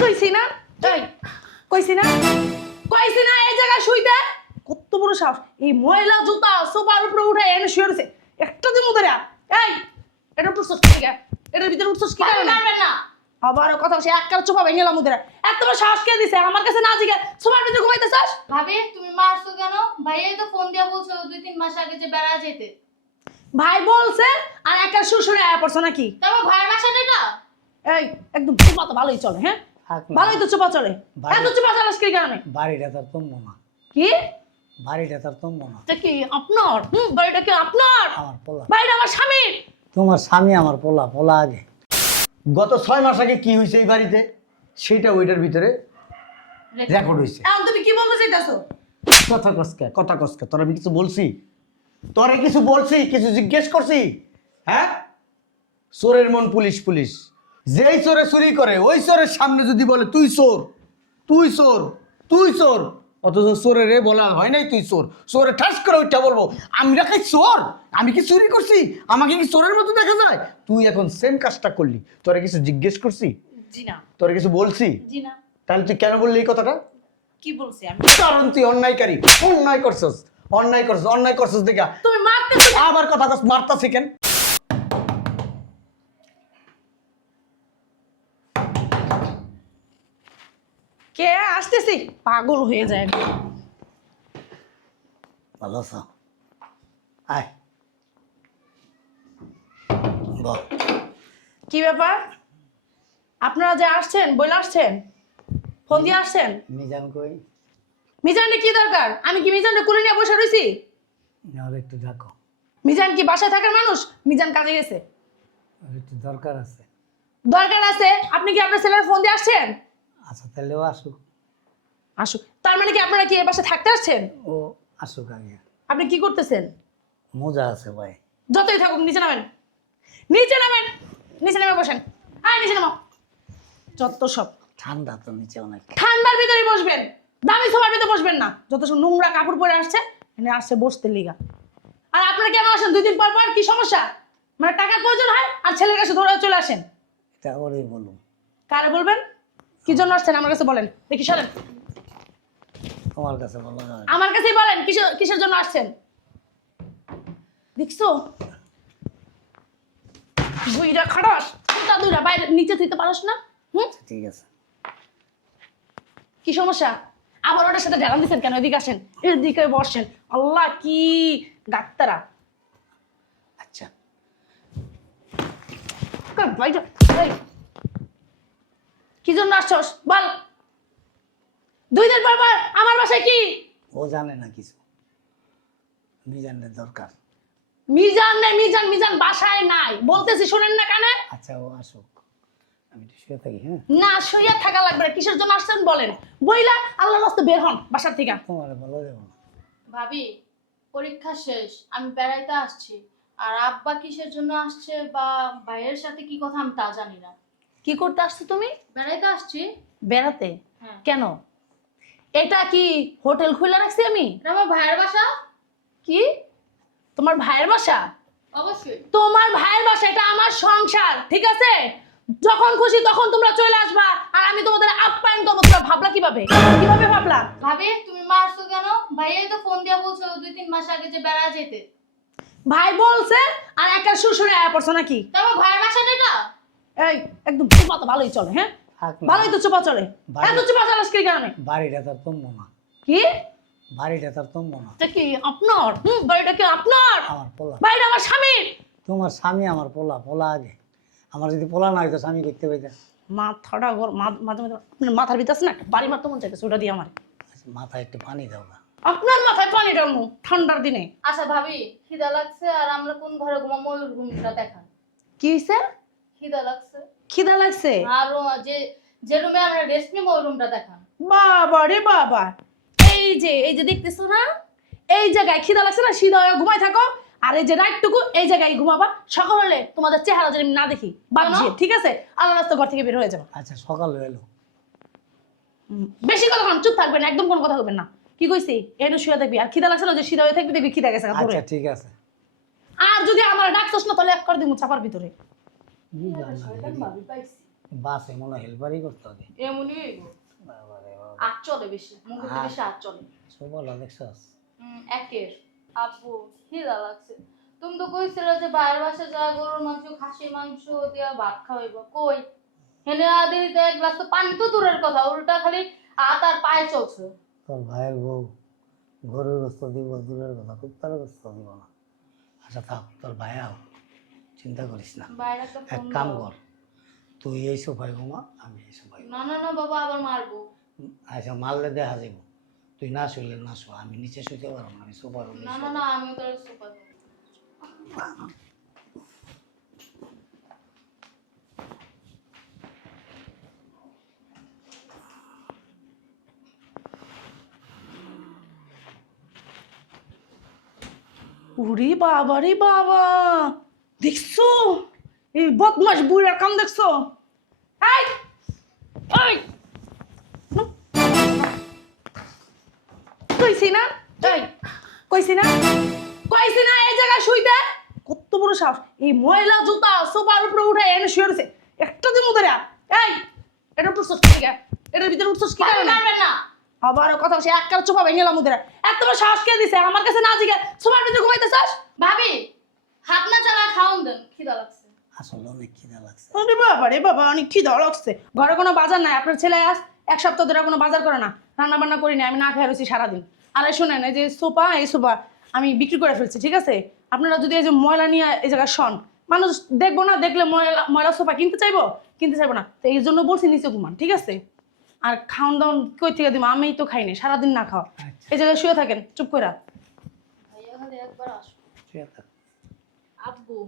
কইছি না এই কইছি না এই জায়গায় শুইতে কত বড় সাহস এই ময়লা জুতা সোফার উপরে উঠে এনে শুয়ে রয়েছে একটা দিন ধরে এই এটা উঠছস কি গা এটার ভিতরে উঠছস কি কারণে পারবেন না আবার কথা সে এক কাপ চোপা ভেঙে গেলাম ওদের এত বড় সাহস কে দিছে আমার কাছে না জিগে সোফার ভিতরে ঘুমাইতেছস ভাবি তুমি মারছো কেন ভাইয়াই তো ফোন দিয়া বলছো 2-3 মাস আগে যে বেড়া যেতে ভাই বলছে আর একা শ্বশুরে আয়া পড়ছ নাকি তারপর ভাইয়ের বাসাটা এটা এই একদম চোপা তো ভালোই চলে হ্যাঁ ভালোই তো চোপা চলে এত চোপা চালাস কি কারণে বাড়িটা তার তুমবো না কি বাড়িটা তার তুমবো না এটা কি আপনার বাড়িটা কি আপনার আমার পোলা বাড়িটা আমার স্বামীর তোমার স্বামী আমার পোলা পোলা আগে গত 6 মাস আগে কি হয়েছে এই বাড়িতে সেইটা ওইটার ভিতরে রেকর্ড হয়েছে এখন তুমি কি বলতে চাইতাছো কথা কসকে তোর আমি কিছু বলছি তোরে কিছু বলছি কিছু জিজ্ঞেস করছি হ্যাঁ চোরের মন পুলিশ পুলিশ যেই চোরে চুরি করে ওই চোরের সামনে যদি বলে তুই চোর তুই চোর তুই চোর অথচ চোরের বলা হয় নাই তুই চোর চোরে ঠাস করে ওইটা বলবো আমি রাখাই চোর আমি কি চুরি করছি আমাকে কি চোরের মতো দেখা যায় তুই এখন সেম কাজটা করলি তোরে কিছু জিজ্ঞেস করছি জি না তোরে কিছু বলছি জি না তাহলে তুই কেন বললি এই কথাটা কি বলছি আমি কারণ তুই অন্যায়কারী অন্যায় করছস দেখা তুমি মারতেছো আবার কথা কস মারতাছি কেন কে আসতেছি পাগল হয়ে যায় একদম। ভালো আছো আয় বল কি ব্যাপার আপনারা যে আসছেন বলে আসছেন ফোন দিয়ে আসছেন মিজান কই মিজানের কি দরকার আমি কি মিজানকে কুলে নিয়ে বসে রইছি আর একটু ডাকো মিজান কি বাসায় থাকার মানুষ মিজান কাজে গেছে আর একটু দরকার আছে দরকার আছে আপনি কি আপনার ছেলের ফোন দিয়ে আসছেন আচ্ছা তাহলেও আসুক আসুক তার মানে কি আপনারা কি এই বাসায় থাকতে আসছেন ও আসুক আগে আপনি কি করতেছেন মজা আছে ভাই যতই থাকুক নিচে নামেন নিচে নামেন নিচে নামে বসেন আয় নিচে নামো যত সব ঠান্ডা তো নিচে অনেক ঠান্ডার ভিতরে বসবেন দামি সোফার ভিতরে বসবেন না যত সব নোংরা কাপড় পরে আসছে এনে আসছে বসতে লিগা আর আপনারা কেন আসেন 2 দিন পর পর কি সমস্যা মানে টাকার প্রয়োজন হয় আর ছেলের কাছে ধরে চলে আসেন এটা ওরই বলুন কারে বলবেন কি জন্য আসছেন আমার কাছে বলেন দেখি সরেন তোমার কাছে বলা যায় আমার কাছেই বলেন কিসের জন্য আসছেন দেখছো দুইটা খাটাস দুইটা বাইরে নিচে থইতে পারস না হুম ঠিক আছে কি সমস্যা আবার ওটার সাথে ঢেলান দিচ্ছেন কেন এদিকে আসেন এদিকে বসেন আল্লাহ কি ডাক্তারা আচ্ছা কি জন্য আসছস বল 2 দিন পর পর আমার বাসায় কি ও জানে না কিছু মিজানের দরকার মিজান নাই মিজান বাসায় নাই বলতেছি শুনেন না কানে আচ্ছা ও আসুক আমি একটু শুয়ে থাকি হ্যাঁ না শুইয়া থাকা লাগবে না কিসের জন্য আসছেন বলেন বইলা আল্লাহর রাস্তা বের হন বাসার থেকে তোমার বলা যাবে না ভাবি পরীক্ষা শেষ আমি বেড়াইতে আসছি আর আব্বা কিসের জন্য আসছে বা ভাইয়ের সাথে কি কথা আমি তা জানি না কি করতে আসছো তুমি বেড়াইতে আসছি বেড়াতে হ্যাঁ কেন এটা কি হোটেল খুলে রাখছি আমি এটা আমার ভাইয়ের বাসা কি তোমার ভাইয়ের বাসা অবশ্যই তোমার ভাইয়ের বাসা এটা আমার সংসার ঠিক আছে যখন খুশি তখন তোমরা চলে আসবা আর আমি তোমাদের আপ্যায়ন করবো তোমরা ভাবলা কিভাবে ভাবলা ভাবি তুমি মারছো কেন ভাইয়াই তো ফোন দিয়া বলছো 2-3 মাস আগে যে বেড়া যেতে ভাই বলছে আর একা শ্বশুরে আয়া পড়ছো নাকি তারপর ভাইয়ের বাসাটা এটা এই একদম চোপা তো ভালোই চলে হ্যাঁ থাক না। ভালোই তো চোপা চলে এত চোপা চালাস কি কারণে বাড়িটা তার তুমবো না কি বাড়িটা তার তুমবো না এটা কি আপনার বাড়িটা কি আপনার আমার পোলা বাড়িটা আমার স্বামীর তোমার স্বামী আমার পোলা পোলা আগে আমার যদি পোলা না হইতো স্বামী করতে পাইতা মাথাটা মাঝে মাঝে আপনার মাথার ভিতরে আছে না একটা বাড়ি মারতে মন চাইতেছে ওটা দিয়ে আমার আচ্ছা, মাথায় একটু পানি দাও না আপনার মাথায় পানি ডালমু ঠান্ডার দিনে আচ্ছা ভাবি খিদা লাগছে আর আমরা কোন ঘরে ঘুমাবো ওই রুমটা দেখান কি হইছে খিদা লাগছে খিদা লাগছে আর যে রুমে আমরা রেস্ট নিব ওই রুমটা দেখান বাবা রে বাবা এই যে দেখতেছো না এই জায়গায় খিদা লাগছে না সিধা হয়ে ঘুমাই থাকো আর এই যে রাতটুকু এই জায়গায় ঘুমাবা সকাল হলে তোমাদের চেহারা যেন না দেখি বাজিয়ে ঠিক আছে আল্লাহ রাস্তা ঘর থেকে বের হয়ে যাবে আচ্ছা সকাল এলো বেশি কথা বলুন চুপ থাকবেন একদম কোনো কথা বলবেন না কি কইছি এনে শুয়ে থাকবি আর খিদা লাগছে না যে সিধা হয়ে থাকবি দেখবি খিদা গেছে আচ্ছা ঠিক আছে আর যদি আমার ডাকছস না তাহলে এক করে দিমু চাপার ভিতরে ভাবি পাইছি বাসে মনে হয় হেল্পারই করতে হবে। এমনই হইব। বাবা রে বাবা, আর চলে বেশি, মুখে বেশি আর চলে। সবলা দেখছস? একের আব্বু খিদা লাগছে। তুমি তো কইছিলে যে বাইরের বাসায় যা গরুর মাংস, খাসির মাংস দিয়া ভাত খাওয়াইব। কই হেনে আদিতে এক গ্লাস তো পানি তো দূরের কথা, উল্টা খালি হাত আর পায়ে চলছে। তোর ভাইয়ের বউ গরুর গোস্ত দিব দূরের কথা, কুত্তার গোস্ত দিব না। আচ্ছা থাক, তোর ভাই আও, চিন্তা করিস না। বাইরে একটা এক ফোন কাম দাও। কর, তুই এই সোফায় ঘুমা, আমি এই সোফায় ঘুমা। না না না বাবা, আবার মারবো। আচ্ছা মারলে দেখা যাব, তুই না শুইলে না শো, আমি নিচে শুইতে পারবো না, আমি সোফার না না না, আমিও তার সুপার। উরি বাবা রে বাবা, দেখছো এই বদমাস বুড়ার কাম দেখছো? এই এই কইছি না, এই কইছি না, কইছি না এই জায়গায় শুইতে। কত বড় সাহস, এই ময়লা জুতা সোফার উপরে উঠে এনে শুয়ে রয়েছে। একটা দিন ধরে এই এটা উঠছস কি গা, এটার ভিতরে উঠছস কি কারণে? মারবেন না। আবার কথা বলছে, এক কাল চোপা ভেঙে গেলাম ওদের। এত বড় সাহস কে দিছে আমার কাছে না জিগে সোফার ভিতরে ঘুমাইতেছস? ভাবি হাত না চালা খাওন দেন, খিদা লাগছে। আসলে অনেক খিদা লাগছে। আরে বাবা রে বাবা, অনেক খিদা লাগছে। ঘরে কোনো বাজার নাই, আপনার ছেলে আজ এক সপ্তাহ ধরে কোনো বাজার করে না, রান্না বান্না করি না, আমি না খেয়ে রয়েছি সারাদিন। আর এই শোনেন, এই যে সোফা, এই সোফা আমি বিক্রি করে ফেলছি, ঠিক আছে? আপনারা যদি এই যে ময়লা নিয়ে এই জায়গায় শোন, মানুষ দেখবো না, দেখলে ময়লা ময়লা সোফা কিনতে চাইবো না। তো এই জন্য বলছি নিচে ঘুমান, ঠিক আছে? আর খাওন দাওন কই থেকে দিব, আমি তো খাইনি, সারাদিন না খাওয়া। এই জায়গায় শুয়ে থাকেন চুপ করে। ভাইয়া খালি একবার আসো। শুয়ে থাক। আব্বু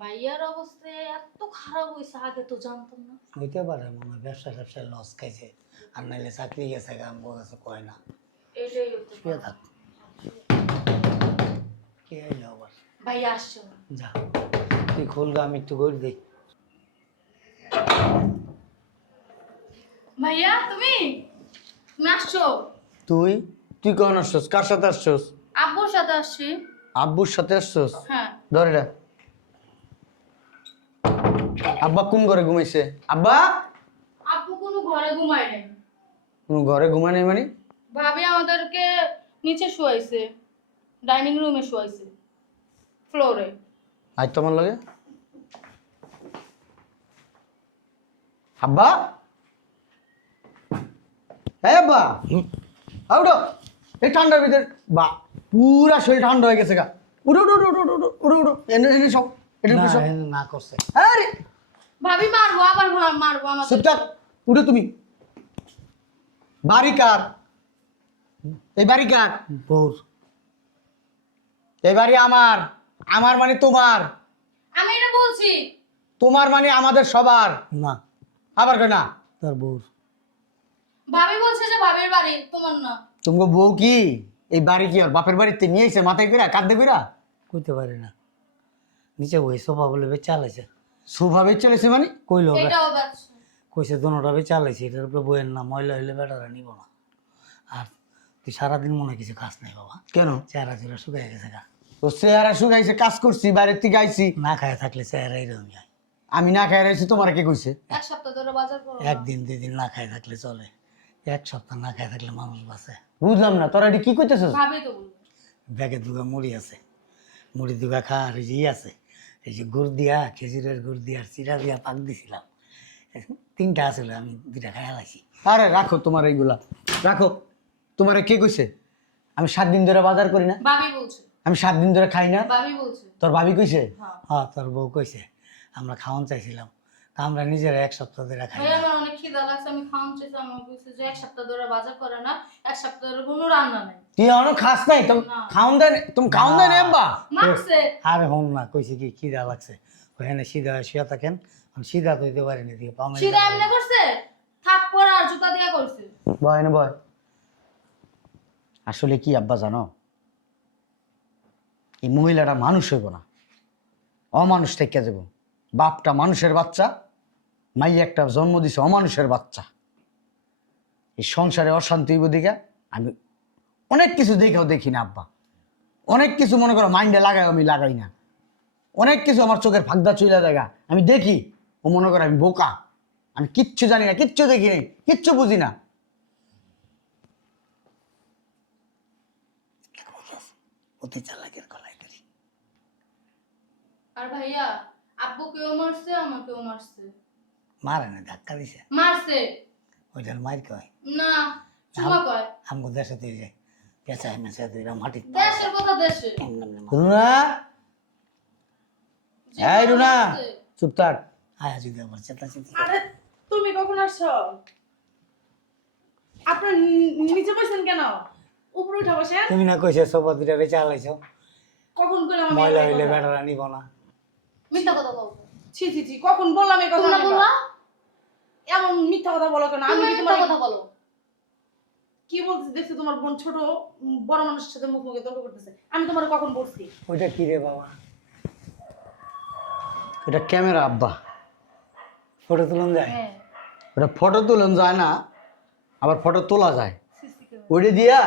ভাইয়ার অবস্থা এত খারাপ হয়েছে, আগে তো জানতাম না। হইতে পারে মনে হয় ব্যবসায় লস খাইছে, আর নাইলে চাকরি গেছে গা, আমার কাছে কয় না। এটাই হতে শুয়ে পারে। থাক। কে আইলো আবার? ভাইয়া আসছে না। যা তুই খুলগা, আমি একটু গড়ি দিই। ভাইয়া তুমি তুমি আসছো? তুই তুই কখন আসছস? কার সাথে আসছস? আব্বুর সাথে আসছি। আব্বুর সাথে আসছস? হ্যাঁ। ধরে রা। আব্বা কোন ঘরে ঘুমাইছে? আব্বা আব্বু কোনো ঘরে ঘুমায় নাই। কোন ঘরে ঘুমায় নাই মানে? ভাবি আমাদেরকে নিচে শুয়াইছে, ডাইনিং রুমে শুয়াইছে, ফ্লোরে। আজ তোমার লাগে আব্বা, হ্যাঁ আব্বা উঠো। এই ঠান্ডার ভিতরে বা পুরা শরীর ঠান্ডা হয়ে গেছে গা। উঠো উঠো উঠো উঠো উঠো উঠো উঠো, এনে এনে সব এটা না, সব। এনে না করছে। আরে ভাবি মারবো, আবার মারবো আমাদের। চুপ থাক, উঠো তুমি। বাড়ি কার? এই বাড়ি কার? বউর। এই বাড়ি আমার, আমার মানে তোমার, আমি এটা বলছি। তোমার মানে আমাদের সবার। না, আবার কই না? তোর বউর। ভাবি বলছে যে ভাবির বাড়ি, তোমার না। তুমি বউ কি এই বাড়ি কি আর বাপের বাড়িতে নিয়ে এসে মাথায় কইরা কাঁদতে কইরা? কইতে পারি না, নিচে বই সোফা বলে বেচা চালাইছে। স্বভাবে চলেছে মানে? কইলো এটাও ব্যবসা। কইছে দোনোটা বেচা চালাইছে, এটার উপরে বইয়ের না, ময়লা হইলে বেটারা নিব না। আর তুই সারাদিন মনে হয় কিছু খাস নাই বাবা, কেন? চেহারা চুরা শুকাই গেছে গা। ও চেহারা শুকাইছে, কাজ করছি, বাইরের থেকে আইছি। না খায় থাকলে চেহারা এরকমই হয়। আমি না খাই রয়েছি, তোমার কে কইছে? এক সপ্তাহ ধরে বাজার করো না। একদিন দুদিন না খায় থাকলে চলে, এক সপ্তাহ না খায় থাকলে মানুষ বাঁচে। বুঝলাম না, তোরা এটি কি কইতেছস? ভাবি তো বলবে। ব্যাগে দুগা মুড়ি আছে, মুড়ি দুগা খা, আর এই যে আছে, এই যে গুড় দিয়া, খেজুরের গুড় দিয়া আর চিরা দিয়া পাক দিছিলাম, 3টা আছিল, আমি 2টা খাই আলাইছি। আরে রাখো তোমার এইগুলা, রাখো। তোমার কে কইছে আমি 7 দিন ধরে বাজার করি না? ভাবি বলছে। আমি 7 দিন ধরে খাই না? ভাবি বলছে। তোর ভাবি কইছে? হ্যাঁ। হ্যাঁ, তোর বউ কইছে আমরা খাওয়ান চাইছিলাম, তা আমরা নিজেরা 1 সপ্তাহ ধরে খাই ভাই না। আমার অনেক খিদা লাগছে, আমি খাওয়ান চাইছি। আমার বলছে যে এক সপ্তাহ ধরে বাজার করে না, এক সপ্তাহ ধরে কোনো রান্না নাই। তুই এখনো খাস নাই? তুমি না। খাওন দেন, তুমি খাওন দেন আব্বা? মারছে। আরে হোম না, কইছে কি খিদা লাগছে, ওখানে সিধা হয়ে শুয়ে থাকেন, আমি সিধা তো দিতে পারিনি, দিকে পামে সিধা এমনি করছে, থাপ্পড় আর জুতা দিয়া করছে। ভয় না ভয়। আসলে কি আব্বা জানো, এই মহিলাটা মানুষ হইব না, অমানুষ থেকে যাব। বাপটা মানুষের বাচ্চা, মাই একটা জন্ম দিছে অমানুষের বাচ্চা। এই সংসারে অশান্তি হইব দিকে আমি অনেক কিছু দেখাও দেখি না আব্বা, অনেক কিছু মনে করো মাইন্ডে লাগাই, আমি লাগাই না। অনেক কিছু আমার চোখের ফাঁকদা চলে জায়গা আমি দেখি, ও মনে করে আমি বোকা। আমি কিচ্ছু জানি না, কিচ্ছু দেখিনি, কিচ্ছু বুঝি না। অতি চালাকের গলায় ধরি। আর ভাইয়া আব্বু কেউ মারছে, আমাকেও মারছে। মারে না, ধাক্কা দিছে। মারছে ওইটার মার কয় না, চুমা কয়। আমগো দেশে তুই যায় পেঁচায় মেঁচায় তুই মাটি দেশের কথা দেশে। রুনা, এই রুনা, চুপ থাক। আয়া যদি আবার চেতাচেতি আরে তুমি কখন আসছো? আপনার নিচে বসেন কেন? উপরে উঠে বসেন। তুমি না কইছে সোফা দুটা বেচা আলাইছো, কখন বললাম আমি ময়লা এই হইলে কথা? বেটারা নিব না। মিথ্যা কথা বলছো। ছি ছি ছি, কখন বললাম এই কথা? তোমরা আমি? বললা? এমন মিথ্যা কথা বলো কেন? আমি তুমি কি মিথ্যা তোমার কথা বলো। কি বলতে দেখছি? তোমার বোন ছোট বড় মানুষের সাথে মুখোমুখি তর্ক করতেছে। আমি তোমার কখন বলছি? ওইটা কি রে বাবা? এটা ক্যামেরা আব্বা, ফটো তুলন যায়? হ্যাঁ। ওটা ফটো তোলন যায় না, আবার ফটো তোলা যায়। CC camera. ওইটা দিয়া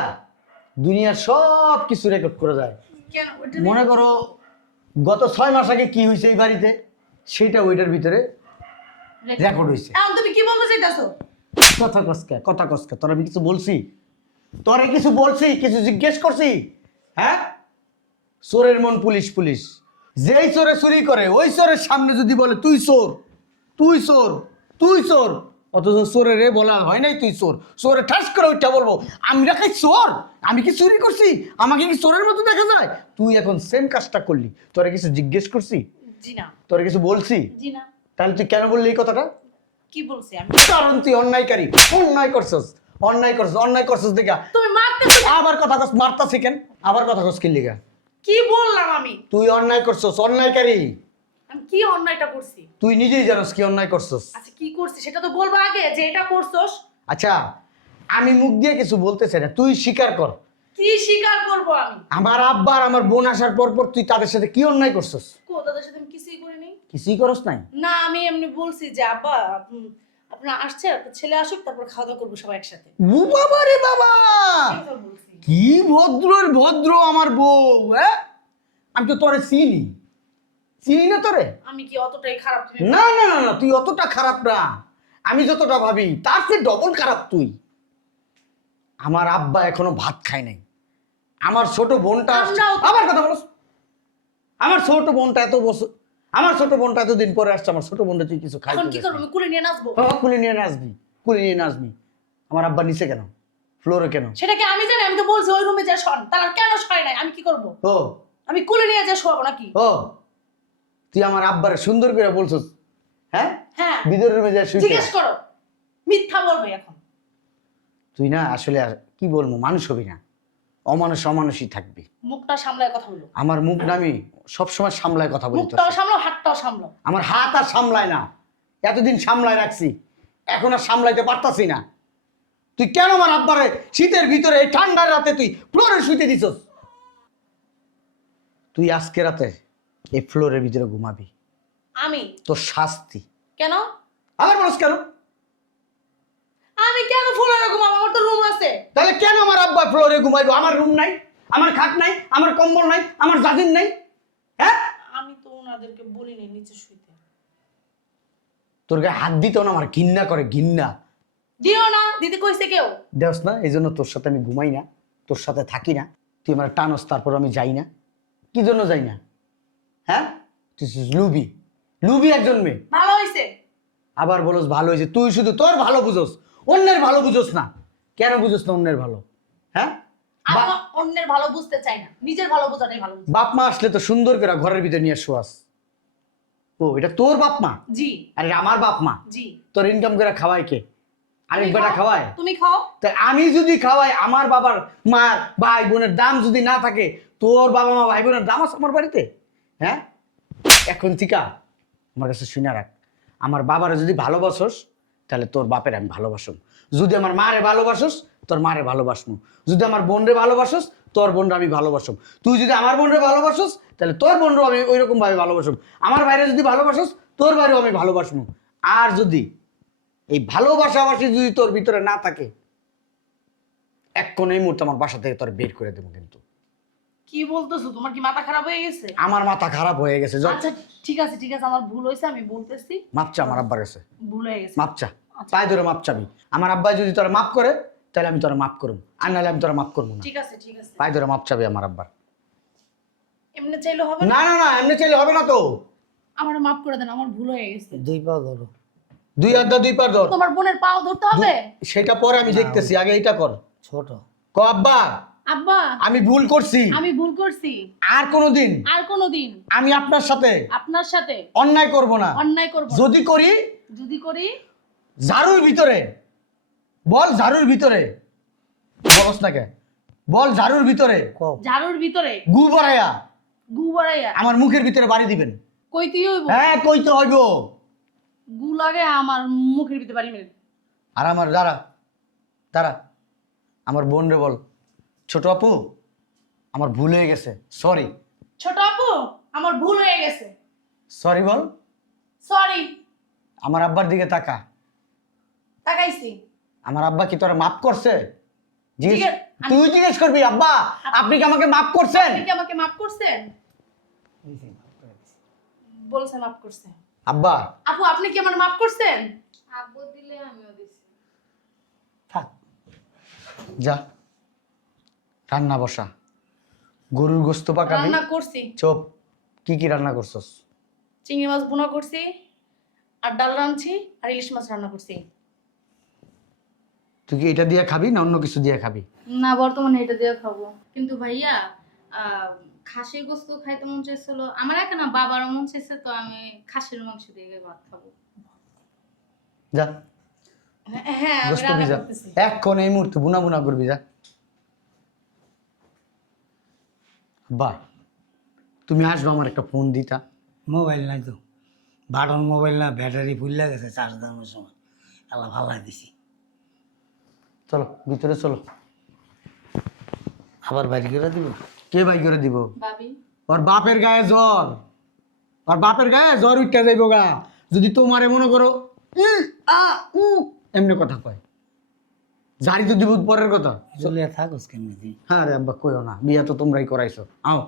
দুনিয়ার সব কিছু রেকর্ড করা যায়। কেন ওটা? মনে করো গত 6 মাস আগে কি হয়েছে এই বাড়িতে, সেইটা ওইটার ভিতরে রেকর্ড হয়েছে। এখন তুমি কি বলতে চাইতাছো? কথা কসকে তোর আমি কিছু বলছি? তোরে কিছু বলছি, কিছু জিজ্ঞেস করছি? হ্যাঁ, চোরের মন পুলিশ পুলিশ। যেই চোরে চুরি করে ওই চোরের সামনে যদি বলে তুই চোর, তুই চোর, তুই চোর, অথচ চোরের বলা হয় নাই তুই চোর, চোরে ঠাস করে ওইটা বলবো আমি রাখাই চোর, আমি কি চুরি করছি, আমাকে কি চোরের মতো দেখা যায়? তুই এখন সেম কাজটা করলি। তোরে কিছু জিজ্ঞেস করছি? জি না। তোরে কিছু বলছি? জি না। তাহলে তুই কেন বললি এই কথাটা? কি বলছি আমি? কারণ তুই অন্যায়কারী, অন্যায় করছস, অন্যায় করছস দেখা। তুমি মারতেছো? আবার কথা কস, মারতাছি কেন? আবার কথা কস কি লিগা? কি বললাম আমি? তুই অন্যায় করছস, অন্যায়কারী। আমি কি অন্যায়টা করছি? তুই নিজেই জানোস কি অন্যায় করছস। আচ্ছা কি করছি সেটা তো বলবা আগে, যে এটা করছস। আচ্ছা, আমি মুখ দিয়ে কিছু বলতে চাই না, তুই স্বীকার কর। কি স্বীকার করব আমি? আমার আব্বা আর আমার বোন আসার পর পর তুই তাদের সাথে কি অন্যায় করছস? তাদের সাথে আমি কিছুই করিনি। কিছুই করস নাই? না, আমি এমনি বলছি যে আব্বা আপনার আসছে, আপনার ছেলে আসুক, তারপর খাওয়া দাওয়া করবো সবাই একসাথে। ও বাবা রে বাবা, এই তো বলছি। কি ভদ্র আমার বউ। হ্যাঁ, আমি তো তোরে চিনি না তোরে। আমি কি অতটাই খারাপ? তুমি না না না না, তুই অতটা খারাপ না, আমি যতটা ভাবি তার চেয়ে ডবল খারাপ তুই। আমার আব্বা এখনো ভাত খায় নাই, আমার ছোট বোনটা আমরাও- আবার কথা বলছ। আমার ছোট বোনটা এত বছর, আমার ছোট বোনটা এতদিন পরে আসছে, আমার ছোট বোনটা তুই কিছু খাই? এখন কি করবো? আমি কুলে নিয়ে নাচবো? কুলি নিয়ে নাচবি, কুলি নিয়ে নাচবি। আমার আব্বা নিচে কেন, ফ্লোরে কেন? সেটা কি আমি জানি? আমি তো বলছি ওই রুমে যা শোন, তারা কেন শোয় নাই? আমি কি করবো? ও আমি কুলে নিয়ে যা শোয়াবো নাকি? ও, তুই আমার আব্বারে সুন্দর করে বলছস? হ্যাঁ, হ্যাঁ, ভিতরের রুমে যা শুইতে। জিজ্ঞেস করো। মিথ্যা বলবে এখন? তুই না আসলে আর কি বলবো, মানুষ হবি না, অমানুষই থাকবি। মুখটা সামলায় কথা বলো। আমার মুখ না আমি সবসময় সামলায় কথা বলি তোর মুখটাও সাথে। সামলাও, হাতটাও সামলাও। আমার হাত আর সামলায় না, এতদিন সামলায় রাখছি, এখন আর সামলাইতে পারতাছি না। তুই কেন আমার আব্বারে শীতের ভিতরে এই ঠান্ডার রাতে তুই ফ্লোরে শুইতে দিছস? তুই আজকে রাতে এই ফ্লোরের ভিতরে ঘুমাবি, আমি? তোর শাস্তি। কেন? আবার মানুষ কেন? আমি কেন ফোলা রকম? আমার তো রুম আছে। তাহলে কেন আমার আব্বা ফ্লোরে ঘুমাইবো? আমার রুম নাই, আমার খাট নাই, আমার কম্বল নাই, আমার জাজির নাই। হ্যাঁ, আমি তো ওনাদেরকে বলিনি নিচে শুইতে। তোর গায়ে হাত দিতেও না আমার ঘৃণা করে, ঘৃণা। দিও না, দিতে কইছে কেউ? দেওস না, এই জন্য তোর সাথে আমি ঘুমাই না, তোর সাথে থাকি না। তুই আমার টানস, তারপর আমি যাই না। কি জন্য যাই না? হ্যাঁ, তুই লুবি, লুবি একজন মেয়ে। ভালো হইছে। আবার বলস ভালো হয়েছে? তুই শুধু তোর ভালো বুঝোস, অন্যের ভালো বুঝোস না। কেন বুঝোস না অন্যের ভালো? হ্যাঁ, আমি অন্যের ভালো বুঝতে চাই না, নিজের ভালো বোঝাটাই ভালো বুঝি। বাপ মা আসলে তো সুন্দর করে ঘরের ভিতরে নিয়ে শোয়াস। ও, এটা তোর বাপ মা? জি আর এটা আমার বাপ মা। জি। তোর ইনকাম করে খাওয়ায় কে? আরেক তুমি বেটা খাও, খাওয়ায়? তুমি খাও। তাই আমি যদি খাওয়াই, আমার বাবার মা ভাই বোনের দাম যদি না থাকে, তোর বাবা মা ভাই বোনের দাম আছে আমার বাড়িতে? হ্যাঁ, এখন থেকে আমার কাছে শুনে রাখ, আমার বাবারে যদি ভালোবাসোস তাহলে তোর বাপের আমি ভালোবাসুম, যদি আমার মারে ভালোবাসোস তোর মারে ভালোবাসমু, যদি আমার বোনরে ভালোবাসোস তোর বোনরে আমি ভালোবাসুম, তুই যদি আমার বোনরে ভালোবাসোস তাহলে তোর বোনরেও আমি ওই রকম ভাবে ভালোবাসুম, আমার বাইরে যদি ভালোবাসোস তোর বাইরেও আমি ভালোবাসমু। আর যদি এই ভালোবাসাবাসি যদি তোর ভিতরে না থাকে, এক্ষণ এই মুহূর্তে আমার বাসা থেকে তোর বের করে দেবো। কিন্তু কি বলতেছো? তোমার কি মাথা খারাপ হয়ে গেছে? আমার মাথা খারাপ হয়ে গেছে। আচ্ছা ঠিক আছে আমার ভুল হয়েছে, আমি বলতেছি। মাপ চা আমার আব্বার কাছে, ভুল হয়ে গেছে। মাপ চা, পায়ে ধরে মাপ চাবি। আমার আব্বা যদি তোরা মাপ করে তাহলে আমি তোরা মাপ করব, আর নাহলে আমি তোরা মাপ করবো না। ঠিক আছে পায়ে ধরে মাপ চাবি আমার আব্বার। এমনি চাইলে হবে না? না না না, এমনি চাইলে হবে না তো। আমার মাফ করে দেন, আমার ভুল হয়ে গেছে। 2 পা ধরো। 2 হাত দা 2 পার ধর। তোমার বোনের পাও ধরতে হবে? সেটা পরে আমি দেখতেছি, আগে এটা কর। ছোট ক আব্বা আব্বা আমি ভুল করছি, আমি ভুল করছি, আর কোনোদিন কোনোদিন আমি আপনার সাথে আপনার সাথে অন্যায় করব না। অন্যায় করব না। যদি করি ঝাড়ুর ভিতরে বল, ঝাড়ুর ভিতরে বলস না কে, বল ঝাড়ুর ভিতরে কও। ঝাড়ুর ভিতরে গু বড়াইয়া গু বাড়াইয়া আমার মুখের ভিতরে বাড়ি দিবেন। কইতে হইব? হ্যাঁ কইতে হইব। গু লাগে আমার মুখের ভিতরে বাড়ি মেরে। আর আমার দাঁড়া দাঁড়া, আমার বোন রে বল, ছোট আপু আমার ভুল হয়ে গেছে, সরি। ছোট আপু আমার ভুল হয়ে গেছে, সরি বল। সরি। আমার আব্বার দিকে তাকা। তাকাইছি। আমার আব্বা কি তোরা মাফ করছে? জিজ্ঞেস- তুই জিজ্ঞেস করবি আব্বা আপনি কি আমাকে মাফ করছেন? আপনি কি আমাকে মাফ করছেন? বলছে মাফ করছে। আব্বা আপু আপনি কি আমার মাফ করছেন? আব্বু দিলে আমিও দিছি। থাক। যা রান্না বসা, গরুর গোস্ত পাকাবি। রান্না করছি, চুপ, কি কি রান্না করছস? চিংড়ি মাছ ভুনা করছি, আর ডাল রাঁধছি, আর ইলিশ মাছ রান্না করছি। তুই কি এটা দিয়ে খাবি না অন্য কিছু দিয়ে খাবি? না বর্তমানে এটা দিয়ে খাবো। কিন্তু ভাইয়া খাসির গোস্ত খাইতে মন চাইছিল আমার, একা না বাবারও মন চাইছে, তো আমি খাসির মাংস দিয়ে ভাত খাবো। যা হ্যাঁ আমি গোস্ত রান্না ভিজা, করতেছি। এখন এই মুহূর্তে বুনা বুনা করবি। যা বা তুমি আসবে, আমার একটা ফোন দিতা। মোবাইল নাই তো, বাটন মোবাইল না, ব্যাটারি ফুল গেছে চার্জ দেওয়ার সময়, আল্লাহ ভালো দিছি। চলো ভিতরে চলো। আবার বাড়ি করে দিব। কে বাই করে দিব? ভাবি ওর বাপের গায়ে জ্বর, ওর বাপের গায়ে জ্বর উঠতে যাইব গা। যদি তোমারে মনে করো এমনি কথা কয়, জারি তো দিব পরের কথা। চলে থাকোস কেমনি তুই? হ্যাঁ রে আব্বা কইও না, বিয়া তো তোমরাই করাইছো। আও